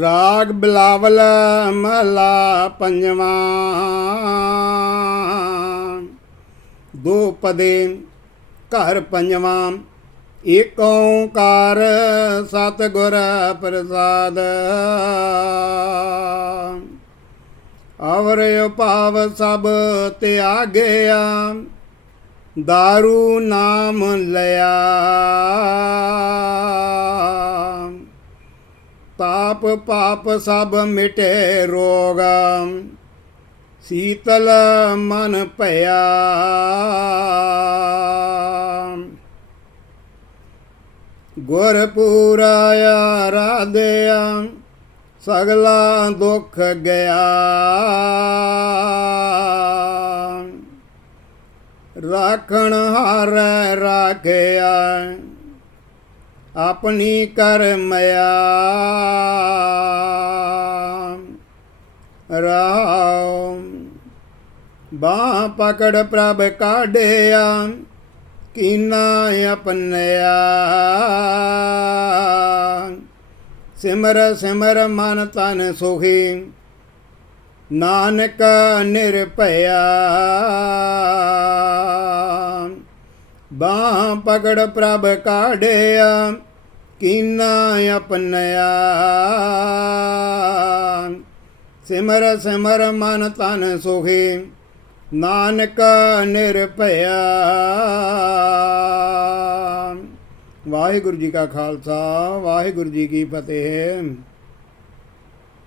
ਰਾਗ ਬਿਲਾਵਲ ਮਹਲਾ ਪੰਜਵਾਂ। ਦੋ ਪਦੇ, ਘਰ ਪੰਜਵਾਂ। ਏਕ ਓੰਕਾਰ ਸਤਿਗੁਰ ਪ੍ਰਸਾਦ। ਅਵਰ ਉਪਾਵ ਸਭ ਤਿਆਗਿਆ, ਦਾਰੂ ਨਾਮ ਲਿਆ। ਤਾਪ ਪਾਪ ਸਭ ਮਿਟੇ ਰੋਗ। ਸੀਤਲ ਮਨ ਭਇਆ। ਗੁਰਪੂਰਾਇਆ ਰਾਧਿਆ, ਸਗਲਾ ਦੁੱਖ ਗਿਆ। ਰਾਖਣ ਹਾਰ ਰਾਖਿਆ। ਆਪਣੀ ਕਰਮਿਆ ਰਾਮ ਬਾਹ ਪਕੜ ਪ੍ਰਭ ਕਾਢਿਆ, ਕੀਨਾ ਆਪਣਿਆ ਸਿਮਰ ਸਿਮਰ ਮਨ ਤਨ ਸੁਖੀ, ਨਾਨਕ ਨਿਰਭਇਆ। ਬਾਹ ਪਕੜ ਪ੍ਰਭ ਕਾਢਿਆ, ਕੀਨਾ ਆਪਣਿਆ। ਸਿਮਰ ਸਿਮਰ ਮਨ ਤਨ ਸੁਖੀ ਨਾਨਕ ਨਿਰਭਇਆ। ਵਾਹਿਗੁਰੂ ਜੀ ਕਾ ਖਾਲਸਾ, ਵਾਹਿਗੁਰੂ ਜੀ ਕੀ ਫਤਿਹ।